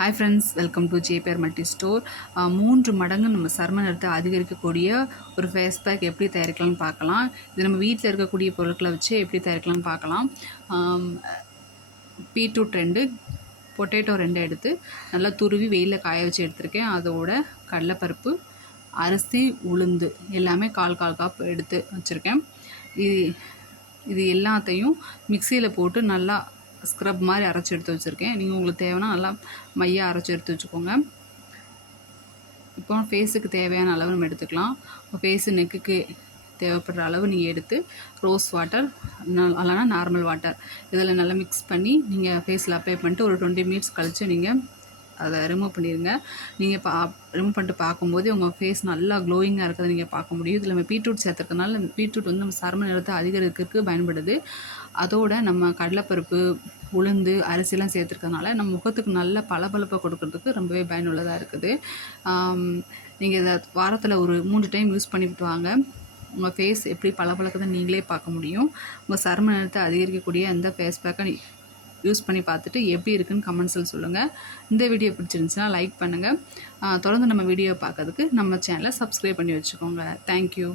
Hi friends, welcome to JPR multi store. 3 மடங்கு நம்ம சரும நிறத்தை அதிகரிக்கக்கூடிய ஒரு ஃபேஸ் பேக் எப்படி தயாரிக்கலாம்னு பார்க்கலாம். இது நம்ம வீட்டில் இருக்கக்கூடிய பொருட்களை வச்சு எப்படி தயாரிக்கலாம்னு பார்க்கலாம். பீட்ரூட் 2, பொட்டேட்டோ 2 எடுத்து நல்லா துருவி வெயிலில் காய வச்சு எடுத்திருக்கேன். அதோட கடலைப்பருப்பு, அரிசி, உளுந்து எல்லாமே கால் கப் எடுத்து வச்சுருக்கேன். இது எல்லாத்தையும் மிக்சியில் போட்டு நல்லா ஸ்க்ரப் மாதிரி அரைச்சி எடுத்து வச்சுருக்கேன். நீங்கள் உங்களுக்கு தேவைன்னா நல்லா மையாக அரைச்சி எடுத்து வச்சுக்கோங்க. இப்போ ஃபேஸுக்கு தேவையான அளவு நம்ம எடுத்துக்கலாம். ஃபேஸு நெக்குக்கு தேவைப்படுற அளவு நீங்கள் எடுத்து ரோஸ் வாட்டர் இல்லைனா நார்மல் வாட்டர் இதில் நல்லா மிக்ஸ் பண்ணி நீங்கள் ஃபேஸில் அப்ளை பண்ணிட்டு ஒரு 20 மினிட்ஸ் கழித்து நீங்கள் அதை ரிமூவ் பண்ணிடுங்க. நீங்கள் ரிமூவ் பண்ணிட்டு பார்க்கும்போது உங்கள் ஃபேஸ் நல்லா க்ளோயிங்காக இருக்கிறத நீங்கள் பார்க்க முடியும். இதில் நம்ம பீட்ரூட் சேர்த்துறதுனால இந்த பீட்ரூட் வந்து நம்ம சரும நிறத்தை அதிகரிக்கிறதுக்கு பயன்படுது. அதோட நம்ம கடலைப்பருப்பு, உளுந்து, அரிசிலாம் சேர்த்துருக்கறனால நம்ம முகத்துக்கு நல்ல பளபளப்பை கொடுக்கறதுக்கு ரொம்பவே பயனுள்ளதாக இருக்குது. நீங்கள் இதை வாரத்தில் ஒரு 3 டைம் யூஸ் பண்ணிவிட்டு வாங்க. உங்கள் ஃபேஸ் எப்படி பளபளக்குதுன்னு நீங்களே பார்க்க முடியும். உங்கள் சரும நிறத்தை அதிகரிக்கக்கூடிய அந்த ஃபேஸ் பேக்கை யூஸ் பண்ணி பார்த்துட்டு எப்படி இருக்குன்னு கமெண்ட்ஸில் சொல்லுங்கள். இந்த வீடியோ பிடிச்சிருந்துச்சுன்னா லைக் பண்ணுங்கள். தொடர்ந்து நம்ம வீடியோ பார்க்கறதுக்கு நம்ம சேனலை சப்ஸ்கிரைப் பண்ணி வச்சுக்கோங்க. தேங்க்யூ.